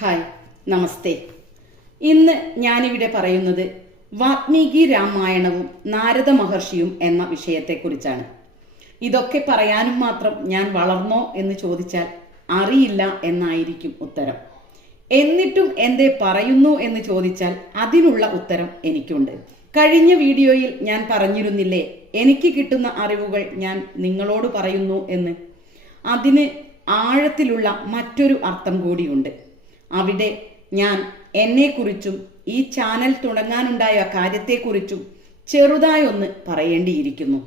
Hi, നമസ്തേ. ഇന്ന് ഞാനിവിടെ പറയുന്നത് വാത്മീകി രാമായണവും നാരദ മഹർഷിയും എന്ന വിഷയത്തെക്കുറിച്ചാണ്. ഇതൊക്കെ പറയാനും മാത്രം ഞാൻ വളർന്നോ എന്ന് ചോദിച്ചാൽ അറിയില്ല എന്നായിരിക്കും ഉത്തരം. എന്നിട്ടും എന്തേ പറയുന്നു എന്ന് ചോദിച്ചാൽ അതിനുള്ള ഉത്തരം എനിക്കുണ്ട്. കഴിഞ്ഞ വീഡിയോയിൽ ഞാൻ പറഞ്ഞിരുന്നില്ലേ, എനിക്ക് കിട്ടുന്ന അറിവുകൾ ഞാൻ നിങ്ങളോട് പറയുന്നു എന്ന്. അതിന് ആഴത്തിലുള്ള മറ്റൊരു അർത്ഥം കൂടിയുണ്ട്. അവിടെ ഞാൻ എന്നെക്കുറിച്ചും ഈ ചാനൽ തുടങ്ങാനുണ്ടായ കാര്യത്തെക്കുറിച്ചും ചെറുതായൊന്ന് പറയേണ്ടിയിരിക്കുന്നു.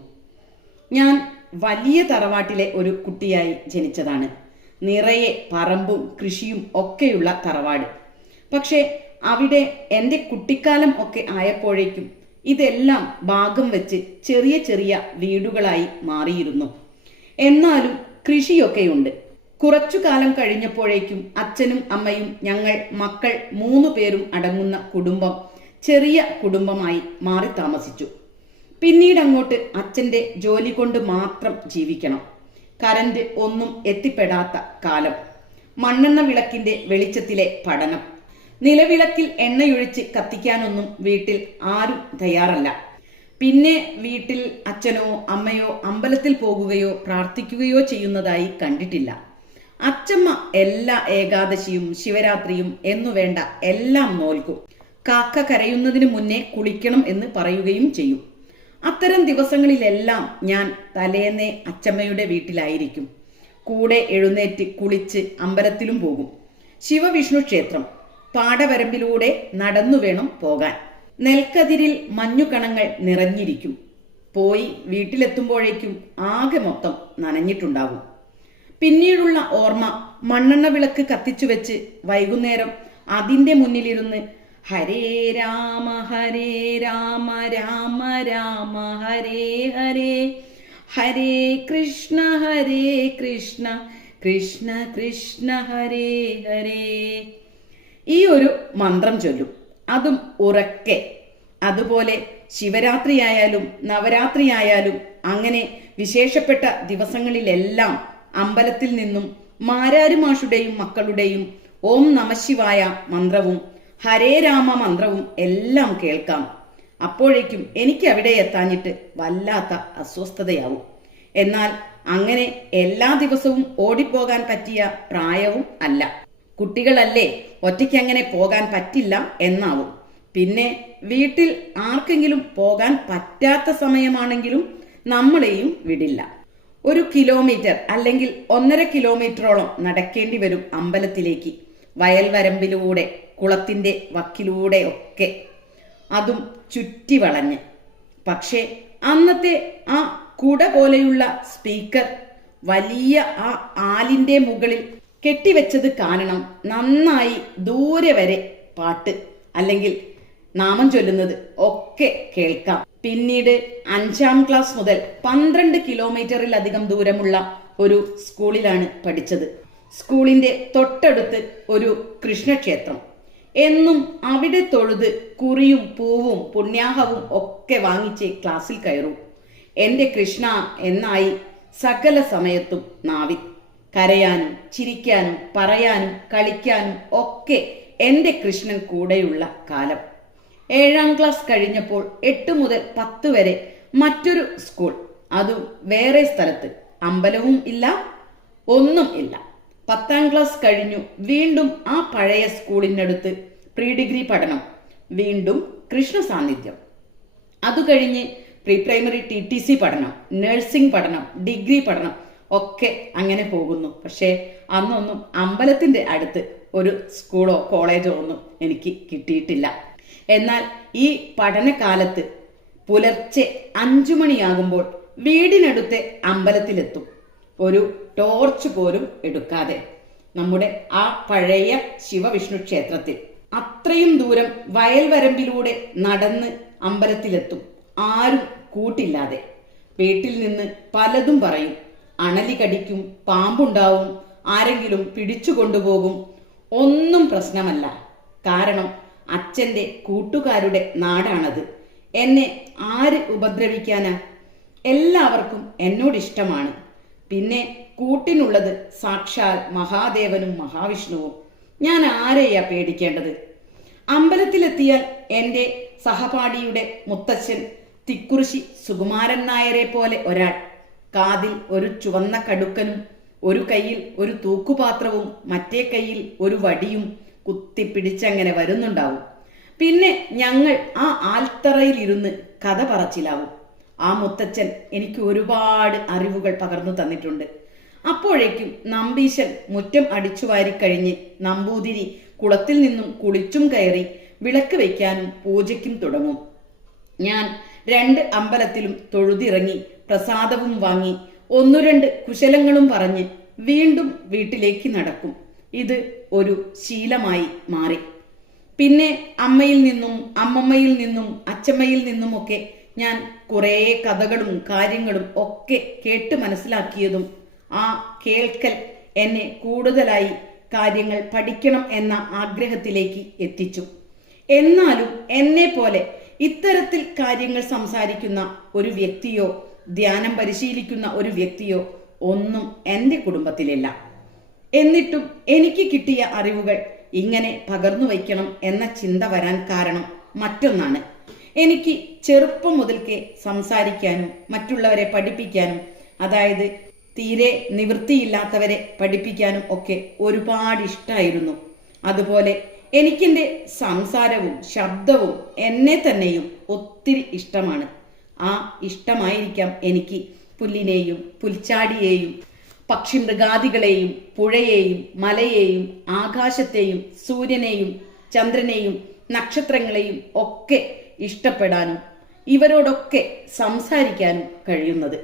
ഞാൻ വലിയ തറവാട്ടിലെ ഒരു കുട്ടിയായി ജനിച്ചതാണ്. നിറയെ പറമ്പും കൃഷിയും ഒക്കെയുള്ള തറവാട്. പക്ഷേ അവിടെ എൻ്റെ കുട്ടിക്കാലം ഒക്കെ ആയപ്പോഴേക്കും ഇതെല്ലാം ഭാഗം വെച്ച് ചെറിയ ചെറിയ വീടുകളായി മാറിയിരുന്നു. എന്നാലും കൃഷിയൊക്കെയുണ്ട്. കുറച്ചു കാലം കഴിഞ്ഞപ്പോഴേക്കും അച്ഛനും അമ്മയും ഞങ്ങൾ മക്കൾ 3 പേരും അടങ്ങുന്ന കുടുംബം ചെറിയ കുടുംബമായി മാറി താമസിച്ചു. പിന്നീട് അങ്ങോട്ട് അച്ഛൻ്റെ ജോലി കൊണ്ട് മാത്രം ജീവിക്കണം. കറന്റ് ഒന്നും എത്തിപ്പെടാത്ത കാലം. മണ്ണെണ്ണ വിളക്കിന്റെ വെളിച്ചത്തിലെ പഠനം. നിലവിളക്കിൽ എണ്ണയൊഴിച്ച് കത്തിക്കാനൊന്നും വീട്ടിൽ ആരും തയ്യാറല്ല. പിന്നെ വീട്ടിൽ അച്ഛനോ അമ്മയോ അമ്പലത്തിൽ പോകുകയോ പ്രാർത്ഥിക്കുകയോ ചെയ്യുന്നതായി കണ്ടിട്ടില്ല. അച്ചമ്മ എല്ലാ ഏകാദശിയും ശിവരാത്രിയും എന്നുവേണ്ട എല്ലാം നോൽക്കും. കാക്ക കരയുന്നതിന് മുന്നേ കുളിക്കണം എന്ന് പറയുകയും ചെയ്യും. അത്തരം ദിവസങ്ങളിലെല്ലാം ഞാൻ തലേന്നേ അച്ചമ്മയുടെ വീട്ടിലായിരിക്കും. കൂടെ എഴുന്നേറ്റ് കുളിച്ച് അമ്പലത്തിലും പോകും. ശിവവിഷ്ണു ക്ഷേത്രം. പാടവരമ്പിലൂടെ നടന്നു വേണം പോകാൻ. നെൽക്കതിരിൽ മഞ്ഞുകണങ്ങൾ നിറഞ്ഞിരിക്കും. പോയി വീട്ടിലെത്തുമ്പോഴേക്കും ആകെ മൊത്തം നനഞ്ഞിട്ടുണ്ടാകും. പിന്നീടുള്ള ഓർമ്മ, മണ്ണെണ്ണ വിളക്ക് കത്തിച്ചു വെച്ച് വൈകുന്നേരം അതിൻ്റെ മുന്നിലിരുന്ന് ഹരേ രാമ രാമ രാമ ഹരേ ഹരേ, ഹരേ കൃഷ്ണ കൃഷ്ണ കൃഷ്ണ ഹരേ ഹരേ, ഈ ഒരു മന്ത്രം ചൊല്ലും. അതും ഉറക്കെ. അതുപോലെ ശിവരാത്രിയായാലും നവരാത്രിയായാലും അങ്ങനെ വിശേഷപ്പെട്ട ദിവസങ്ങളിലെല്ലാം അമ്പലത്തിൽ നിന്നും മാരാരുമാഷുടെയും മക്കളുടെയും ഓം നമഃശിവായ മന്ത്രവും ഹരേ രാമ മന്ത്രവും എല്ലാം കേൾക്കാം. അപ്പോഴേക്കും എനിക്ക് അവിടെ എത്താഞ്ഞിട്ട് വല്ലാത്ത അസ്വസ്ഥതയാവും. എന്നാൽ അങ്ങനെ എല്ലാ ദിവസവും ഓടിപ്പോകാൻ പറ്റിയ പ്രായവും അല്ല. കുട്ടികളല്ലേ, ഒറ്റയ്ക്ക് അങ്ങനെ പോകാൻ പറ്റില്ല എന്നാവും. പിന്നെ വീട്ടിൽ ആർക്കെങ്കിലും പോകാൻ പറ്റാത്ത സമയമാണെങ്കിലും നമ്മളെയും വിടില്ല. 1 കിലോമീറ്റർ അല്ലെങ്കിൽ 1.5 കിലോമീറ്ററോളം നടക്കേണ്ടി വരും അമ്പലത്തിലേക്ക്. വയൽ വരമ്പിലൂടെ, കുളത്തിന്റെ വക്കിലൂടെ ഒക്കെ, അതും ചുറ്റി വളഞ്ഞ്. പക്ഷേ അന്നത്തെ ആ കുട പോലെയുള്ള സ്പീക്കർ വലിയ ആ ആലിന്റെ മുകളിൽ കെട്ടിവെച്ചത് കാരണം നന്നായി ദൂരെ വരെ പാട്ട് അല്ലെങ്കിൽ നാമം ചൊല്ലുന്നത് ഒക്കെ കേൾക്കാം. പിന്നീട് 5ാം ക്ലാസ് മുതൽ 12 കിലോമീറ്ററിലധികം ദൂരമുള്ള ഒരു സ്കൂളിലാണ് പഠിച്ചത്. സ്കൂളിന്റെ തൊട്ടടുത്ത് ഒരു കൃഷ്ണക്ഷേത്രം. എന്നും അവിടെ തൊഴുത് കുറിയും പൂവും പുണ്യാഹവും ഒക്കെ വാങ്ങിച്ച് ക്ലാസ്സിൽ കയറൂ. എൻ്റെ കൃഷ്ണ എന്നായി സകല സമയത്തും നാവിൽ. കരയാനും ചിരിക്കാനും പറയാനും കളിക്കാനും ഒക്കെ എൻ്റെ കൃഷ്ണൻ കൂടെയുള്ള കാലം. 7ാം ക്ലാസ് കഴിഞ്ഞപ്പോൾ 8 മുതൽ 10 വരെ മറ്റൊരു സ്കൂൾ. അതും വേറെ സ്ഥലത്ത്. അമ്പലവും ഇല്ല, ഒന്നും ഇല്ല. 10ാം ക്ലാസ് കഴിഞ്ഞു വീണ്ടും ആ പഴയ സ്കൂളിനടുത്ത് പ്രീ ഡിഗ്രി പഠനം. വീണ്ടും കൃഷ്ണ സാന്നിധ്യം. അത് കഴിഞ്ഞ് പ്രീ പ്രൈമറി TTC പഠനം, നഴ്സിംഗ് പഠനം, ഡിഗ്രി പഠനം ഒക്കെ അങ്ങനെ പോകുന്നു. പക്ഷേ അന്നൊന്നും അമ്പലത്തിന്റെ അടുത്ത് ഒരു സ്കൂളോ കോളേജോ ഒന്നും എനിക്ക് കിട്ടിയിട്ടില്ല. എന്നാൽ ഈ പഠനകാലത്ത് പുലർച്ചെ 5 മണിയാകുമ്പോൾ വീടിനടുത്തെ അമ്പലത്തിലെത്തും. ഒരു ടോർച്ച് പോലും എടുക്കാതെ നമ്മുടെ ആ പഴയ ശിവവിഷ്ണു ക്ഷേത്രത്തിൽ. അത്രയും ദൂരം വയൽ വരമ്പിലൂടെ നടന്ന് അമ്പലത്തിലെത്തും. ആരും കൂട്ടില്ലാതെ. വീട്ടിൽ നിന്ന് പലതും പറയും. അണലി കടിക്കും, പാമ്പുണ്ടാവും, ആരെങ്കിലും പിടിച്ചു കൊണ്ടുപോകും. ഒന്നും പ്രശ്നമല്ല. കാരണം അച്ഛൻ്റെ കൂട്ടുകാരുടെ നാടാണത്. എന്നെ ആര് ഉപദ്രവിക്കാനാ? എല്ലാവർക്കും എന്നോടിഷ്ടമാണ്. പിന്നെ കൂട്ടിനുള്ളത് സാക്ഷാൽ മഹാദേവനും മഹാവിഷ്ണുവും. ഞാൻ ആരെയാ പേടിക്കേണ്ടത്? അമ്പലത്തിലെത്തിയാൽ എൻ്റെ സഹപാഠിയുടെ മുത്തച്ഛൻ തിക്കുറിശി സുകുമാരൻ നായരെ പോലെ ഒരാൾ, കാതിൽ ഒരു ചുവന്ന കടുക്കനും ഒരു കയ്യിൽ ഒരു തൂക്കുപാത്രവും മറ്റേ കയ്യിൽ ഒരു വടിയും കുത്തിപ്പിടിച്ചങ്ങനെ വരുന്നുണ്ടാവും. പിന്നെ ഞങ്ങൾ ആ ആൽത്തറയിലിരുന്ന് കഥ പറച്ചിലാവും. ആ മുത്തച്ഛൻ എനിക്ക് ഒരുപാട് അറിവുകൾ പകർന്നു തന്നിട്ടുണ്ട്. അപ്പോഴേക്കും നമ്പീശൻ മുറ്റം അടിച്ചു വാരിക്കഴിഞ്ഞ് നമ്പൂതിരി കുളത്തിൽ നിന്നും കുളിച്ചും കയറി വിളക്ക് വയ്ക്കാനും പൂജയ്ക്കും തുടങ്ങും. ഞാൻ 2 അമ്പലത്തിലും തൊഴുതിറങ്ങി പ്രസാദവും വാങ്ങി 1-2 കുശലങ്ങളും പറഞ്ഞ് വീണ്ടും വീട്ടിലേക്ക് നടക്കും. ഇത് ഒരു ശീലമായി മാറി. പിന്നെ അമ്മയിൽ നിന്നും അമ്മമ്മയിൽ നിന്നും അച്ചമ്മയിൽ നിന്നുമൊക്കെ ഞാൻ കുറേ കഥകളും കാര്യങ്ങളും ഒക്കെ കേട്ട് മനസ്സിലാക്കിയതും ആ കേൾക്കൽ എന്നെ കൂടുതലായി കാര്യങ്ങൾ പഠിക്കണം എന്ന ആഗ്രഹത്തിലേക്ക് എത്തിച്ചു. എന്നാലും എന്നെ പോലെ ഇത്തരത്തിൽ കാര്യങ്ങൾ സംസാരിക്കുന്ന ഒരു വ്യക്തിയോ ധ്യാനം പരിശീലിക്കുന്ന ഒരു വ്യക്തിയോ ഒന്നും എൻ്റെ കുടുംബത്തിലില്ല. എന്നിട്ടും എനിക്ക് കിട്ടിയ അറിവുകൾ ഇങ്ങനെ പകർന്നു വയ്ക്കണം എന്ന ചിന്ത വരാൻ കാരണം മറ്റൊന്നാണ്. എനിക്ക് ചെറുപ്പം മുതൽക്കേ സംസാരിക്കാനും മറ്റുള്ളവരെ പഠിപ്പിക്കാനും, അതായത് തീരെ നിവൃത്തിയില്ലാത്തവരെ പഠിപ്പിക്കാനും ഒക്കെ ഒരുപാട് ഇഷ്ടമായിരുന്നു. അതുപോലെ എനിക്കെൻ്റെ സംസാരവും ശബ്ദവും എന്നെ തന്നെയും ഒത്തിരി ഇഷ്ടമാണ്. ആ ഇഷ്ടമായിരിക്കാം എനിക്ക് പുല്ലിനെയും പുൽച്ചാടിയെയും പക്ഷിമൃഗാദികളെയും പുഴയെയും മലയെയും ആകാശത്തെയും സൂര്യനെയും ചന്ദ്രനെയും നക്ഷത്രങ്ങളെയും ഒക്കെ ഇഷ്ടപ്പെടാനും ഇവരോടൊക്കെ സംസാരിക്കാനും കഴിയുന്നത്.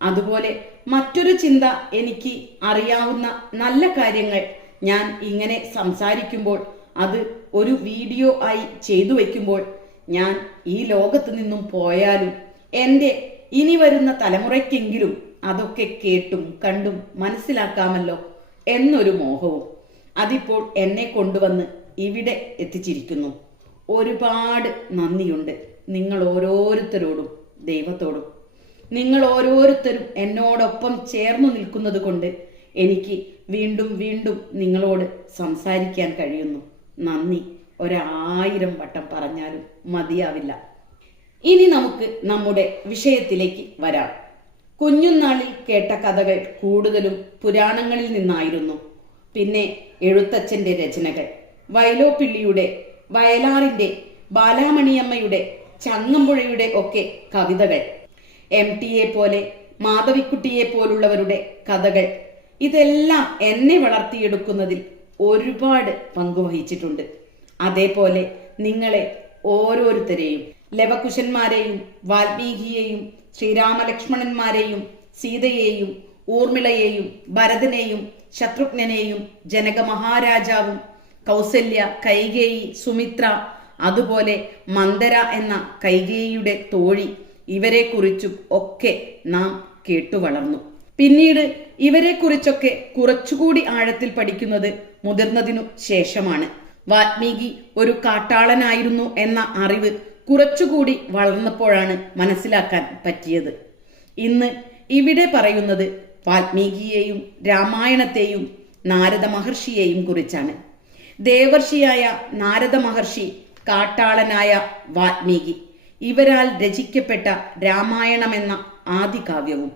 അതുപോലെ മറ്റൊരു ചിന്ത, എനിക്ക് അറിയാവുന്ന നല്ല കാര്യങ്ങൾ ഞാൻ ഇങ്ങനെ സംസാരിക്കുമ്പോൾ അത് ഒരു വീഡിയോ ആയി ചെയ്തു വയ്ക്കുമ്പോൾ ഞാൻ ഈ ലോകത്ത് നിന്നും പോയാലും എൻ്റെ ഇനി വരുന്ന തലമുറയ്ക്കെങ്കിലും അതൊക്കെ കേട്ടും കണ്ടും മനസ്സിലാക്കാമല്ലോ എന്നൊരു മോഹവും അതിപ്പോൾ എന്നെ കൊണ്ടുവന്ന് ഇവിടെ എത്തിച്ചിരിക്കുന്നു. ഒരുപാട് നന്ദിയുണ്ട് നിങ്ങൾ ഓരോരുത്തരോടും, ദൈവത്തോടും. നിങ്ങൾ ഓരോരുത്തരും എന്നോടൊപ്പം ചേർന്നു നിൽക്കുന്നത് കൊണ്ട് എനിക്ക് വീണ്ടും വീണ്ടും നിങ്ങളോട് സംസാരിക്കാൻ കഴിയുന്നു. നന്ദി 1000 വട്ടം പറഞ്ഞാലും മതിയാവില്ല. ഇനി നമുക്ക് നമ്മുടെ വിഷയത്തിലേക്ക് വരാം. കുഞ്ഞുനാളിൽ കേട്ട കഥകൾ കൂടുതലും പുരാണങ്ങളിൽ നിന്നായിരുന്നു. പിന്നെ എഴുത്തച്ഛൻ്റെ രചനകൾ, വയലോപ്പിള്ളിയുടെ, വയലാറിൻ്റെ, ബാലാമണിയമ്മയുടെ, ചങ്ങമ്പുഴയുടെ ഒക്കെ കവിതകൾ, MT-യെ പോലെ മാധവിക്കുട്ടിയെ പോലുള്ളവരുടെ കഥകൾ, ഇതെല്ലാം എന്നെ വളർത്തിയെടുക്കുന്നതിൽ ഒരുപാട് പങ്കുവഹിച്ചിട്ടുണ്ട്. അതേപോലെ നിങ്ങളെ ഓരോരുത്തരെയും, ലവകുശന്മാരെയും വാൽമീകിയെയും ശ്രീരാമലക്ഷ്മണന്മാരെയും സീതയെയും ഊർമിളയെയും ഭരതനെയും ശത്രുഘ്നെയും ജനക മഹാരാജാവും കൗസല്യ, കൈകേയി, സുമിത്ര, അതുപോലെ മന്ദര എന്ന കൈകേയിയുടെ തോഴി, ഇവരെക്കുറിച്ചും ഒക്കെ നാം കേട്ടു വളർന്നു. പിന്നീട് ഇവരെക്കുറിച്ചൊക്കെ കുറച്ചുകൂടി ആഴത്തിൽ പഠിക്കുന്നത് മുതിർന്നതിനു ശേഷമാണ്. വാൽമീകി ഒരു കാട്ടാളനായിരുന്നു എന്ന അറിവ് കുറച്ചുകൂടി വളർന്നപ്പോഴാണ് മനസ്സിലാക്കാൻ പറ്റിയത്. ഇന്ന് ഇവിടെ പറയുന്നത് വാൽമീകിയെയും രാമായണത്തെയും നാരദ മഹർഷിയെയും കുറിച്ചാണ്. ദേവർഷിയായ നാരദ മഹർഷി, കാട്ടാളനായ വാൽമീകി, ഇവരാൽ രചിക്കപ്പെട്ട രാമായണമെന്ന ആദികാവ്യവും.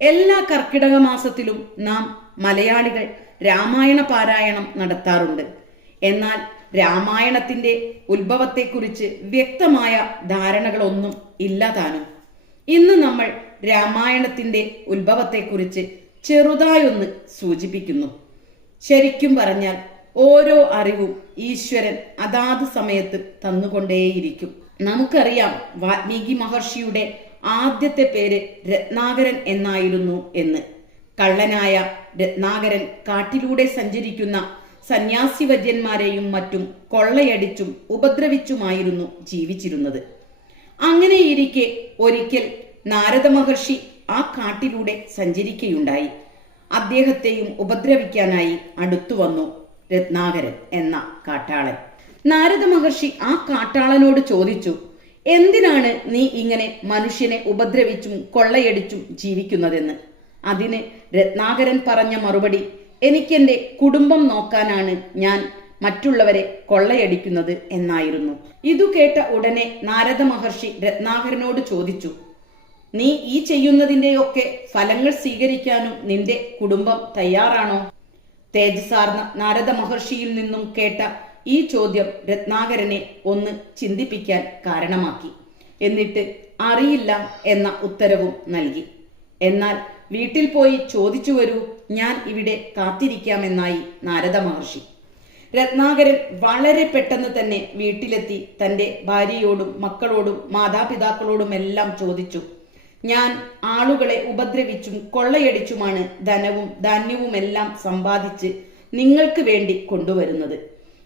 എല്ലാ കർക്കിടക മാസത്തിലും നാം മലയാളികൾ രാമായണ പാരായണം നടത്താറുണ്ട്. എന്നാൽ രാമായണത്തിന്റെ ഉത്ഭവത്തെക്കുറിച്ച് വ്യക്തമായ ധാരണകളൊന്നും ഇല്ലതാനും. ഇന്ന് നമ്മൾ രാമായണത്തിന്റെ ഉത്ഭവത്തെക്കുറിച്ച് ചെറുതായൊന്ന് സൂചിപ്പിക്കുന്നു. ശരിക്കും പറഞ്ഞാൽ ഓരോ അറിവും ഈശ്വരൻ അതാത് സമയത്ത് തന്നുകൊണ്ടേയിരിക്കും. നമുക്കറിയാം വാൽമീകി മഹർഷിയുടെ ആദ്യത്തെ പേര് രത്നാകരൻ എന്നായിരുന്നു എന്ന്. കള്ളനായ രത്നാകരൻ കാട്ടിലൂടെ സഞ്ചരിക്കുന്ന സന്യാസിവര്യന്മാരെയും മറ്റും കൊള്ളയടിച്ചും ഉപദ്രവിച്ചുമായിരുന്നു ജീവിച്ചിരുന്നത്. അങ്ങനെയിരിക്കെ ഒരിക്കൽ നാരദ മഹർഷി ആ കാട്ടിലൂടെ സഞ്ചരിക്കുകയുണ്ടായി. അദ്ദേഹത്തെയും ഉപദ്രവിക്കാനായി അടുത്തു വന്നു രത്നാകരൻ എന്ന കാട്ടാളൻ. നാരദ മഹർഷി ആ കാട്ടാളനോട് ചോദിച്ചു, എന്തിനാണ് നീ ഇങ്ങനെ മനുഷ്യനെ ഉപദ്രവിച്ചും കൊള്ളയടിച്ചും ജീവിക്കുന്നതെന്ന്. അതിന് രത്നാകരൻ പറഞ്ഞ മറുപടി, എനിക്കെന്റെ കുടുംബം നോക്കാനാണ് ഞാൻ മറ്റുള്ളവരെ കൊള്ളയടിക്കുന്നത് എന്നായിരുന്നു. ഇതു കേട്ട ഉടനെ നാരദ മഹർഷി രത്നാകരനോട് ചോദിച്ചു, നീ ഈ ചെയ്യുന്നതിൻ്റെയൊക്കെ ഫലങ്ങൾ സ്വീകരിക്കാനും നിന്റെ കുടുംബം തയ്യാറാണോ? തേജസാർന്ന നാരദ മഹർഷിയിൽ നിന്നും കേട്ട ഈ ചോദ്യം രത്നാകരനെ ഒന്ന് ചിന്തിപ്പിക്കാൻ കാരണമാക്കി. എന്നിട്ട് അറിയില്ല എന്ന ഉത്തരവും നൽകി. എന്നാൽ വീട്ടിൽ പോയി ചോദിച്ചു വരൂ, ഞാൻ ഇവിടെ കാത്തിരിക്കാമെന്നായി നാരദ മഹർഷി. രത്നാകരൻ വളരെ പെട്ടെന്ന് തന്നെ വീട്ടിലെത്തി തൻ്റെ ഭാര്യയോടും മക്കളോടും മാതാപിതാക്കളോടുമെല്ലാം ചോദിച്ചു, ഞാൻ ആളുകളെ ഉപദ്രവിച്ചും കൊള്ളയടിച്ചുമാണ് ധനവും ധാന്യവുമെല്ലാം സമ്പാദിച്ച് നിങ്ങൾക്ക് വേണ്ടി കൊണ്ടുവരുന്നത്.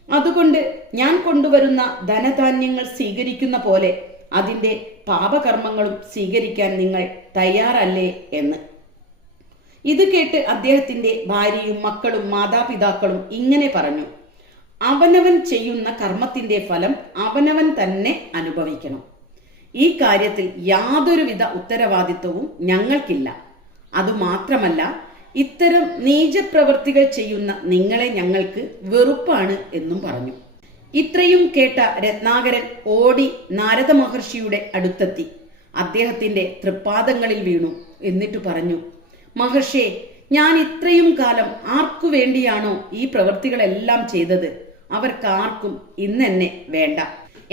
അതുകൊണ്ട് ഞാൻ കൊണ്ടുവരുന്ന ധനധാന്യങ്ങൾ സ്വീകരിക്കുന്ന പോലെ അതിൻ്റെ പാപകർമ്മങ്ങളും സ്വീകരിക്കാൻ നിങ്ങൾ തയ്യാറല്ലേ എന്ന്. ഇത് കേട്ട് അദ്ദേഹത്തിന്റെ ഭാര്യയും മക്കളും മാതാപിതാക്കളും ഇങ്ങനെ പറഞ്ഞു, അവനവൻ ചെയ്യുന്ന കർമ്മത്തിന്റെ ഫലം അവനവൻ തന്നെ അനുഭവിക്കണം. ഈ കാര്യത്തിൽ യാതൊരുവിധ ഉത്തരവാദിത്വവും ഞങ്ങൾക്കില്ല. അതുമാത്രമല്ല, ഇത്തരം നീചപ്രവൃത്തികൾ ചെയ്യുന്ന നിങ്ങളെ ഞങ്ങൾക്ക് വെറുപ്പാണ് എന്നും പറഞ്ഞു. ഇത്രയും കേട്ട രത്നാകരൻ ഓടി നാരദ മഹർഷിയുടെ അടുത്തെത്തി അദ്ദേഹത്തിന്റെ തൃപ്പാദങ്ങളിൽ വീണു. എന്നിട്ട് പറഞ്ഞു, മഹർഷിയെ, ഞാൻ ഇത്രയും കാലം ആർക്കു വേണ്ടിയാണോ ഈ പ്രവൃത്തികളെല്ലാം ചെയ്തത്, അവർക്കാർക്കും ഇന്നെന്നെ വേണ്ട.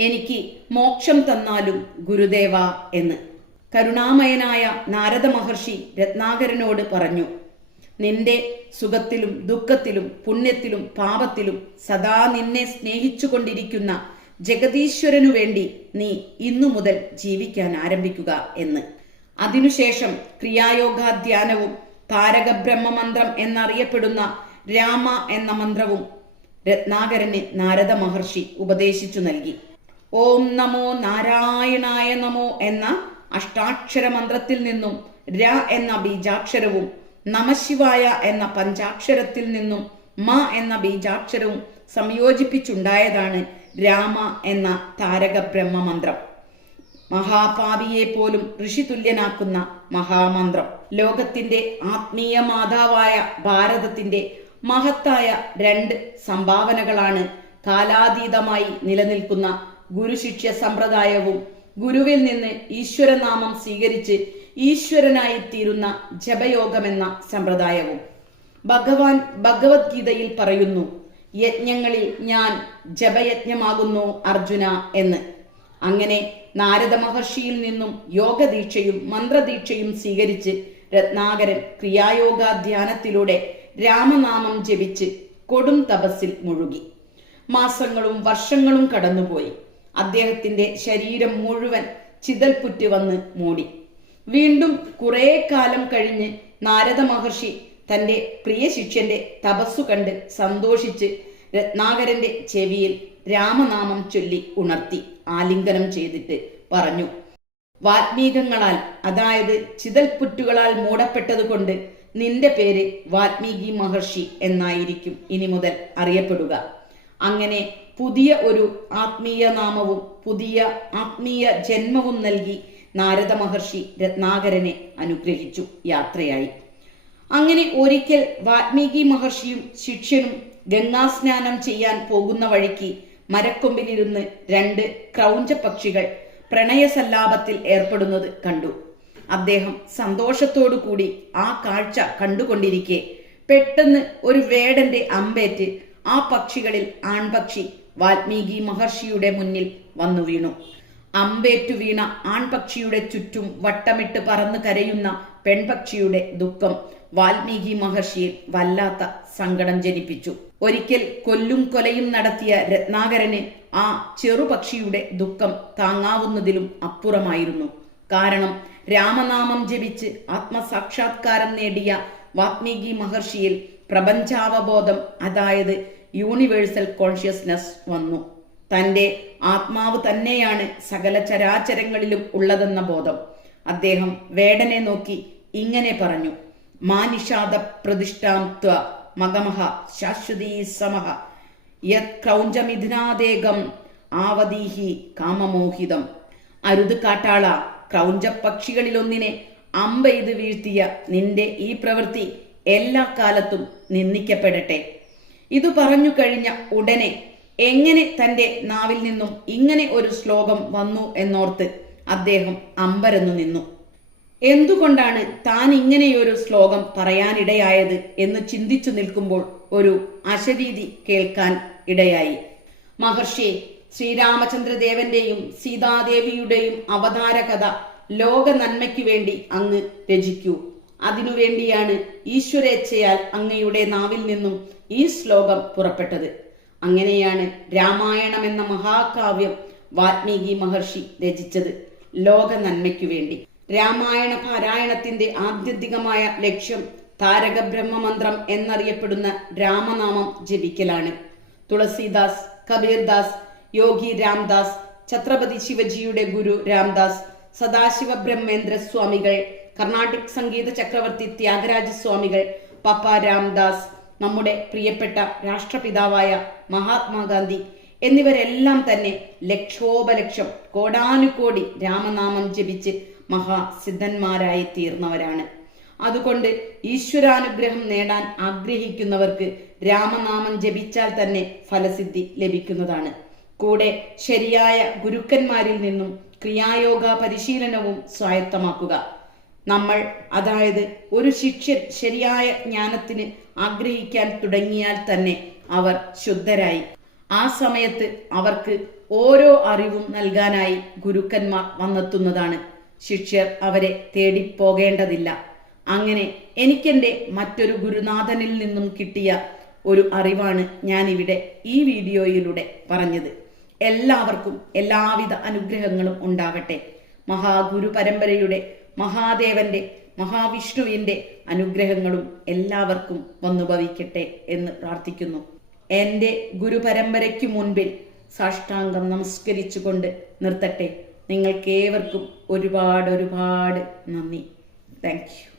എനിക്ക് മോക്ഷം തന്നാലും ഗുരുദേവ എന്ന്. കരുണാമയനായ നാരദ മഹർഷി രത്നാകരനോട് പറഞ്ഞു, നിന്റെ സുഖത്തിലും ദുഃഖത്തിലും പുണ്യത്തിലും പാപത്തിലും സദാ നിന്നെ സ്നേഹിച്ചുകൊണ്ടിരിക്കുന്ന ജഗദീശ്വരനു വേണ്ടി നീ ഇന്നു മുതൽ ജീവിക്കാൻ ആരംഭിക്കുക എന്ന്. അതിനുശേഷം ക്രിയായോഗാധ്യാനവും താരക ബ്രഹ്മമന്ത്രം എന്നറിയപ്പെടുന്ന രാമ എന്ന മന്ത്രവും രത്നാകരന് നാരദ മഹർഷി ഉപദേശിച്ചു നൽകി. ഓം നമോ നാരായണായ നമോ എന്ന അഷ്ടാക്ഷര മന്ത്രത്തിൽ നിന്നും ര എന്ന ബീജാക്ഷരവും നമശിവായ എന്ന പഞ്ചാക്ഷരത്തിൽ നിന്നും മ എന്ന ബീജാക്ഷരവും സംയോജിപ്പിച്ചുണ്ടായതാണ് രാമ എന്ന താരക ബ്രഹ്മമന്ത്രം. മഹാപാപിയെ പോലും ഋഷിതുല്യനാക്കുന്ന മഹാമന്ത്രം. ലോകത്തിന്റെ ആത്മീയ മാതാവായ ഭാരതത്തിന്റെ മഹത്തായ 2 സംഭാവനകളാണ് കാലാതീതമായി നിലനിൽക്കുന്ന ഗുരുശിഷ്യ സമ്പ്രദായവും ഗുരുവിൽ നിന്ന് ഈശ്വരനാമം സ്വീകരിച്ച് ഈശ്വരനായി തീരുന്ന ജപയോഗമെന്ന സമ്പ്രദായവും. ഭഗവാൻ ഭഗവത്ഗീതയിൽ പറയുന്നു, യജ്ഞങ്ങളിൽ ഞാൻ ജപയജ്ഞമാകുന്നു അർജുന എന്ന്. അങ്ങനെ നാരദ മഹർഷിയിൽ നിന്നും യോഗദീക്ഷയും മന്ത്രദീക്ഷയും സ്വീകരിച്ച് രത്നാകരൻ ക്രിയായോഗാധ്യാനത്തിലൂടെ രാമനാമം ജപിച്ച് കൊടും തപസ്സിൽ മുഴുകി. മാസങ്ങളും വർഷങ്ങളും കടന്നുപോയി. അദ്ദേഹത്തിന്റെ ശരീരം മുഴുവൻ ചിതൽപുറ്റ് വന്ന് മൂടി. വീണ്ടും കുറെ കാലം കഴിഞ്ഞ് നാരദ മഹർഷി തന്റെ പ്രിയ ശിഷ്യന്റെ തപസ്സു കണ്ട് സന്തോഷിച്ച് രത്നാകരന്റെ ചെവിയിൽ രാമനാമം ചൊല്ലി ഉണർത്തി ആലിംഗനം ചെയ്തിട്ട് പറഞ്ഞു, വാൽമീകങ്ങളാൽ, അതായത് ചിതൽപുറ്റുകളാൽ മൂടപ്പെട്ടതുകൊണ്ട് നിന്റെ പേര് വാൽമീകി മഹർഷി എന്നായിരിക്കും ഇനി മുതൽ അറിയപ്പെടുക. അങ്ങനെ പുതിയ ഒരു ആത്മീയ നാമവും പുതിയ ആത്മീയ ജന്മവും നൽകി നാരദ മഹർഷി രത്നാകരനെ അനുഗ്രഹിച്ചു യാത്രയായി. അങ്ങനെ ഒരിക്കൽ വാൽമീകി മഹർഷിയും ശിഷ്യനും ഗംഗാസ്നാനം ചെയ്യാൻ പോകുന്ന വഴിക്ക് മരക്കൊമ്പിലിരുന്ന് 2 ക്രൗഞ്ച പക്ഷികൾ പ്രണയസല്ലാപത്തിൽ ഏർപ്പെടുന്നത് കണ്ടു. അദ്ദേഹം സന്തോഷത്തോടു കൂടി ആ കാഴ്ച കണ്ടുകൊണ്ടിരിക്കെ പെട്ടെന്ന് ഒരു വേടന്റെ അമ്പേറ്റ് ആ പക്ഷികളിൽ ആൺപക്ഷി വാൽമീകി മഹർഷിയുടെ മുന്നിൽ വന്നു വീണു. അമ്പേറ്റു വീണ ആൺപക്ഷിയുടെ ചുറ്റും വട്ടമിട്ട് പറന്ന് കരയുന്ന പെൺപക്ഷിയുടെ ദുഃഖം വാൽമീകി മഹർഷിയിൽ വല്ലാത്ത സങ്കടം ജനിപ്പിച്ചു. ഒരിക്കൽ കൊല്ലും കൊലയും നടത്തിയ രത്നാകരന് ആ ചെറുപക്ഷിയുടെ ദുഃഖം താങ്ങാവുന്നതിലും അപ്പുറമായിരുന്നു. കാരണം രാമനാമം ജപിച്ച് ആത്മസാക്ഷാത്കാരം നേടിയ വാൽമീകി മഹർഷിയിൽ പ്രപഞ്ചാവബോധം, അതായത് യൂണിവേഴ്സൽ കോൺഷ്യസ്നസ് വന്നു. തൻ്റെ ആത്മാവ് തന്നെയാണ് സകല ചരാചരങ്ങളിലും ഉള്ളതെന്ന ബോധം. അദ്ദേഹം വേടനെ നോക്കി ഇങ്ങനെ പറഞ്ഞു, മാനിഷാദ പ്രതിഷ്ഠാം ത്വ മഗമഹ ശാശ്വതീ സമഹ യത് ക്രൗഞ്ചമിഥുനാദേകം ആവതീഹി കാമമോഹിതം. അരുത് കാട്ടാള, ക്രൗഞ്ച പക്ഷികളിലൊന്നിനെ അമ്പെയ്ത് വീഴ്ത്തിയ നിന്റെ ഈ പ്രവൃത്തി എല്ലാ കാലത്തും നിന്ദിക്കപ്പെടട്ടെ. ഇതു പറഞ്ഞു കഴിഞ്ഞ ഉടനെ എങ്ങനെ തൻ്റെ നാവിൽ നിന്നും ഇങ്ങനെ ഒരു ശ്ലോകം വന്നു എന്നോർത്ത് അദ്ദേഹം അമ്പരന്നു നിന്നു. എന്തുകൊണ്ടാണ് താൻ ഇങ്ങനെയൊരു ശ്ലോകം പറയാനിടയായത് എന്ന് ചിന്തിച്ചു നിൽക്കുമ്പോൾ ഒരു അശരീരി കേൾക്കാൻ ഇടയായി. മഹർഷിയെ, ശ്രീരാമചന്ദ്രദേവന്റെയും സീതാദേവിയുടെയും അവതാര കഥ ലോക നന്മയ്ക്കു വേണ്ടി അങ്ങ് രചിക്കൂ. അതിനുവേണ്ടിയാണ് ഈശ്വരേച്ഛയാൽ അങ്ങയുടെ നാവിൽ നിന്നും ഈ ശ്ലോകം പുറപ്പെട്ടത്. അങ്ങനെയാണ് രാമായണം എന്ന മഹാകാവ്യം വാൽമീകി മഹർഷി രചിച്ചത്, ലോക നന്മയ്ക്കു വേണ്ടി. രാമായണ പാരായണത്തിന്റെ ആത്യന്തികമായ ലക്ഷ്യം താരക ബ്രഹ്മമന്ത്രം എന്നറിയപ്പെടുന്ന രാമനാമം ജപിക്കലാണ്. തുളസീദാസ്, കബീർദാസ്, യോഗി രാംദാസ്, ഛത്രപതി ശിവജിയുടെ ഗുരു രാംദാസ്, സദാശിവ ബ്രഹ്മേന്ദ്ര സ്വാമികൾ, കർണാട്ടിക് സംഗീത ചക്രവർത്തി ത്യാഗരാജ സ്വാമികൾ, പപ്പ രാംദാസ്, നമ്മുടെ പ്രിയപ്പെട്ട രാഷ്ട്രപിതാവായ മഹാത്മാഗാന്ധി എന്നിവരെല്ലാം തന്നെ ലക്ഷോപലക്ഷം കോടാനുകോടി രാമനാമം ജപിച്ച് മഹാസിദ്ധന്മാരായി തീർന്നവരാണ്. അതുകൊണ്ട് ഈശ്വരാനുഗ്രഹം നേടാൻ ആഗ്രഹിക്കുന്നവർക്ക് രാമനാമം ജപിച്ചാൽ തന്നെ ഫലസിദ്ധി ലഭിക്കുന്നതാണ്. കൂടെ ശരിയായ ഗുരുക്കന്മാരിൽ നിന്നും ക്രിയായോഗ പരിശീലനവും സ്വായത്തമാക്കുക. നമ്മൾ, അതായത് ഒരു ശിഷ്യൻ ശരിയായ ജ്ഞാനത്തിന് ആഗ്രഹിക്കാൻ തുടങ്ങിയാൽ തന്നെ അവർ ശുദ്ധരായി. ആ സമയത്ത് അവർക്ക് ഓരോ അറിവും നൽകാനായി ഗുരുക്കന്മാർ വന്നെത്തുന്നതാണ്. ശിഷ്യർ അവരെ തേടിപ്പോകേണ്ടതില്ല. അങ്ങനെ എനിക്കെൻ്റെ മറ്റൊരു ഗുരുനാഥനിൽ നിന്നും കിട്ടിയ ഒരു അറിവാണ് ഞാനിവിടെ ഈ വീഡിയോയിലൂടെ പറഞ്ഞത്. എല്ലാവർക്കും എല്ലാവിധ അനുഗ്രഹങ്ങളും ഉണ്ടാകട്ടെ. മഹാഗുരു പരമ്പരയുടെ, മഹാദേവന്റെ, മഹാവിഷ്ണുവിന്റെ അനുഗ്രഹങ്ങളും എല്ലാവർക്കും വന്നുഭവിക്കട്ടെ എന്ന് പ്രാർത്ഥിക്കുന്നു. എൻ്റെ ഗുരുപരമ്പരയ്ക്കു മുൻപിൽ സാഷ്ടാംഗം നമസ്കരിച്ചുകൊണ്ട് നിർത്തട്ടെ. നിങ്ങൾക്കേവർക്കും ഒരുപാട് നന്ദി. Thank you.